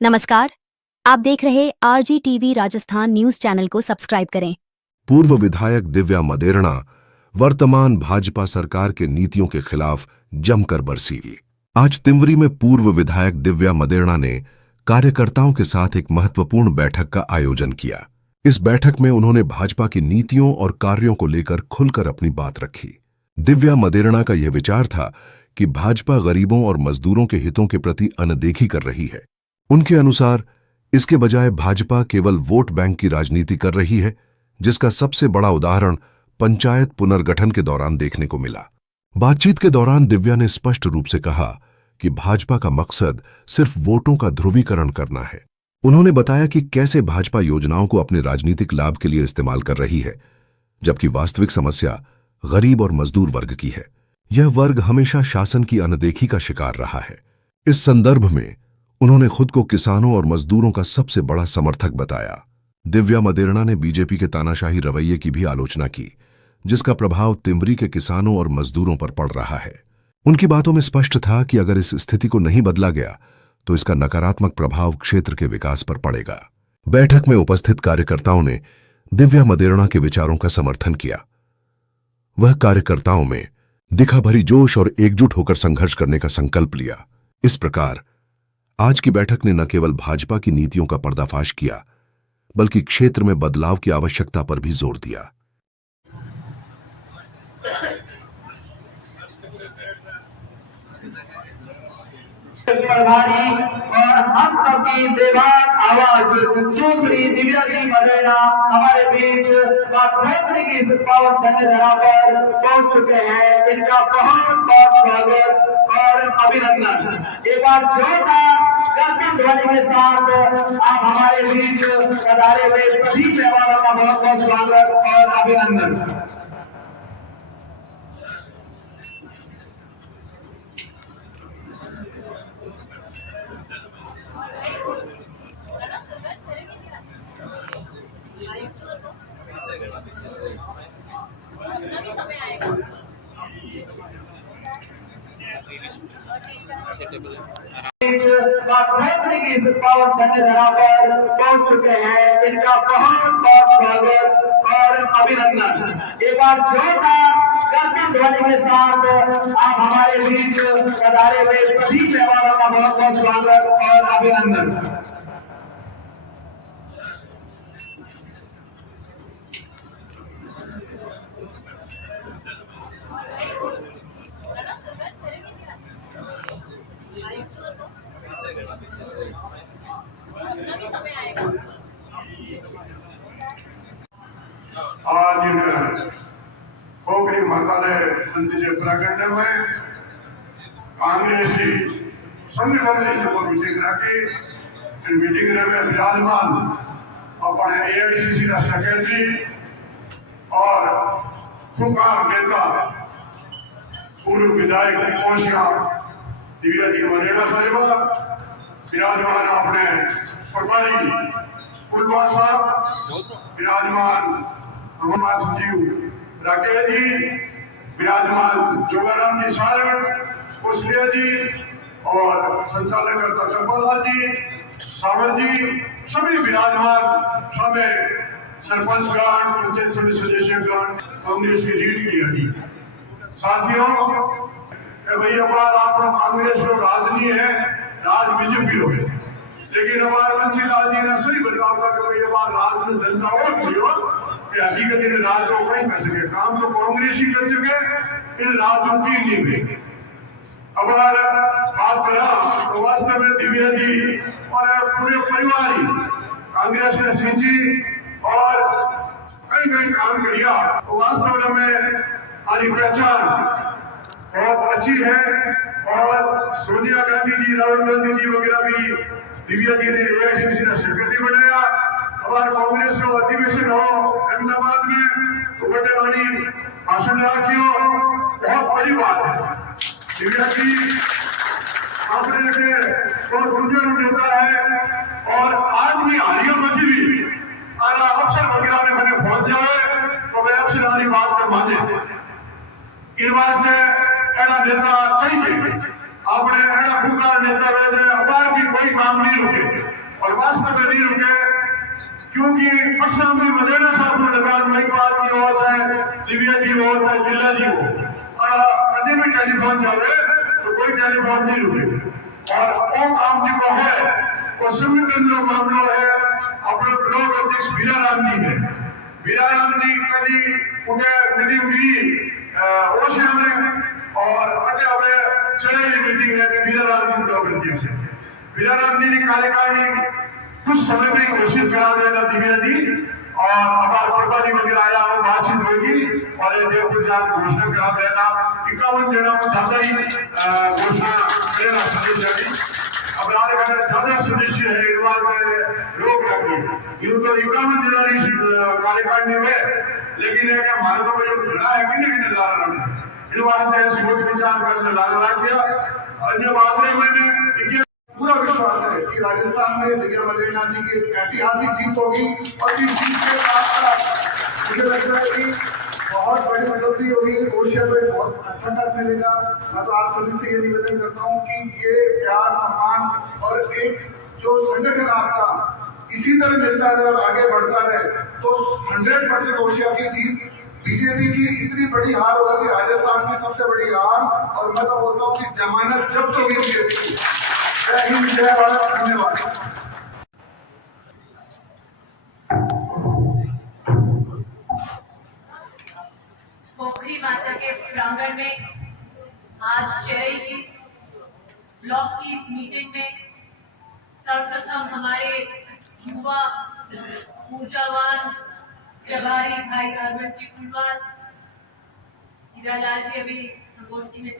नमस्कार, आप देख रहे RG TV Rajasthan news channel को सब्सक्राइब करें। पूर्व विधायक दिव्या मदेरणा वर्तमान भाजपा सरकार के नीतियों के खिलाफ जमकर बरसी। आज तिंवरी में पूर्व विधायक दिव्या मदेरणा ने कार्यकर्ताओं के साथ एक महत्वपूर्ण बैठक का आयोजन किया। इस बैठक में उन्होंने भाजपा की नीतियों और कार्यों को लेकर खुलकर अपनी बात रखी। दिव्या मदेरणा का यह विचार था कि भाजपा गरीबों और मजदूरों के हितों के प्रति अनदेखी कर रही है। उनके अनुसार इसके बजाय भाजपा केवल वोट बैंक की राजनीति कर रही है, जिसका सबसे बड़ा उदाहरण पंचायत पुनर्गठन के दौरान देखने को मिला। बातचीत के दौरान दिव्या ने स्पष्ट रूप से कहा कि भाजपा का मकसद सिर्फ वोटों का ध्रुवीकरण करना है। उन्होंने बताया कि कैसे भाजपा योजनाओं को अपने राजनीतिक लाभ के लिए इस्तेमाल कर रही है, जबकि वास्तविक समस्या गरीब और मजदूर वर्ग की है। यह वर्ग हमेशा शासन की अनदेखी का शिकार रहा है। इस संदर्भ में उन्होंने खुद को किसानों और मजदूरों का सबसे बड़ा समर्थक बताया। दिव्या मदेरणा ने बीजेपी के तानाशाही रवैये की भी आलोचना की, जिसका प्रभाव तिंवरी के किसानों और मजदूरों पर पड़ रहा है। उनकी बातों में स्पष्ट था कि अगर इस स्थिति को नहीं बदला गया तो इसका नकारात्मक प्रभाव क्षेत्र के विकास पर पड़ेगा। बैठक में उपस्थित कार्यकर्ताओं ने दिव्या मदेरणा के विचारों का समर्थन किया। वह कार्यकर्ताओं में दिखा भरी जोश और एकजुट होकर संघर्ष करने का संकल्प लिया। इस प्रकार आज की बैठक ने न केवल भाजपा की नीतियों का पर्दाफाश किया, बल्कि क्षेत्र में बदलाव की आवश्यकता पर भी जोर दिया। प्रभारी और हम सबकी बेबाक आवाज सुश्री दिव्या जी मदेरणा हमारे बीच धोत्री की इस पावन धन्य धरा पर पहुंच चुके हैं। इनका बहुत बहुत स्वागत और अभिनंदन। एक बार जोरदार गर्जन ध्वनि के साथ आप हमारे बीच पधारे हुए सभी मेहमानों का बहुत बहुत स्वागत और अभिनंदन। धोत्री की इस पावन धन्य धरा पर पहुंच चुके हैं। इनका बहुत बहुत स्वागत और अभिनंदन। एक बार जोरदार गर्जन ध्वनि के साथ आप हमारे बीच पधारे हुए सभी मेहमानों का बहुत बहुत स्वागत और अभिनंदन। आज इन खोखरी माता ने अंतिम प्रागट्य में कांग्रेसी संगठन ने जो मीटिंग रखी, मीटिंग में विराजमान अपने एआईसीसी का सेक्रेटरी और खुकार नेता पूर्व विधायक कोशिया दिव्या जी मदेरणा साहिबा, विराजमान अपने प्रभारी कुलवाल साहब, विराजमान हमारे सचिव राकेश जी, विराजमान जोगाराम जी सारण कुशलिया जी और संचालक करता चंपालाल जी, सावंत जी, सभी विराजमान सभी सरपंचगण, पंचायत समिति सदस्यगण, कांग्रेस की लीड की हड्डी साथियों, भैया बात आप कांग्रेस रो राज नहीं है, राज बीजेपी रो है। लेकिन हमारे बंसीलाल जी ने सही बदलाव का भैया बात राज में जनता वोट दियो कि हकीकत इन राज को कहीं कर सके, काम तो कांग्रेस ही कर सके, इन राजों की नहीं हुई। अब बात करा तो वास्तव में दिव्या जी और पूरे परिवार ही कांग्रेस ने सींची और कई कई काम किया। तो वास्तव में हमारी पहचान बहुत अच्छी है और सोनिया गांधी जी, राहुल गांधी जी वगैरह भी दिव्या जी ने एआईसीसी का सेक्रेटरी बनाया। हमारे कांग्रेस का अधिवेशन हो अहमदाबाद में तो बड़े वाली भाषण रखियो, बहुत बड़ी बात है। दिव्या जी आपने बहुत गुंजन नेता है और आज भी हारियों बची भी अफसर वगैरह ने मैंने पहुंच जाए तो वे अफसर वाली बात को माने। इन वास्ते एड़ा नेता चाहिए, अपने एड़ा भूखा नेता अपार भी कोई काम नहीं रुके। और वास्तव में नहीं रुके, क्योंकि परशुराम मदेना साहब लगान मई बात की हो चाहे दिव्या जी हो चाहे बिल्ला जी हो, कभी भी टेलीफोन जावे तो कोई टेलीफोन नहीं रुके। और वो काम जो है वो संगठन मामलो है अपने ब्लॉक अध्यक्ष वीराराम जी है। वीराराम जी कभी उन्हें मीटिंग हुई ओशिया में और अटे हमें चले मीटिंग है वीराराम जी ब्लॉक अध्यक्ष है। वीराराम जी ने कार्यकारिणी कुछ समय में घोषित करा देना दिव्या जी और हमारे प्रभारी वगैरह आया वो बातचीत होगी और ये जयपुर जाकर घोषणा करा देना 51 जनों ज्यादा ही घोषणा करना सदस्य अब ज्यादा सदस्य है इस बार में रोक लगी यूं तो 51 जनों कार्यकारिणी में, लेकिन ये हमारे तो कोई घड़ा है कि नहीं लाला इस बार सोच विचार करने लाला रख दिया। अन्य बातें मैंने पूरा विश्वास है कि राजस्थान में दिव्या मदेरणा जी की ऐतिहासिक जीत होगी और इस जीत के साथ मुझे लग रहा है कि बहुत बड़ी उपलब्धि होगी। ओशिया को एक बहुत अच्छा कर मिलेगा। मैं तो आप सभी से ये निवेदन करता हूँ कि ये प्यार सम्मान और एक जो संगठन आपका इसी तरह मिलता रहे और आगे बढ़ता रहे तो 100% ओशिया की जीत बीजेपी की इतनी बड़ी हार होगा कि राजस्थान की सबसे बड़ी हार, और मैं तो बोलता हूँ कि जमानत जब्त होगी बीजेपी की। जय हिंद, जय भारत, धन्यवाद। पोखरी माता के इस प्रांगण में आज चेरई की ब्लॉक की इस मीटिंग में सर्वप्रथम हमारे युवा ऊर्जावान प्रभारी भाई अरविंद जी कुलवाल, हीरालाल जी अभी संगोष्ठी में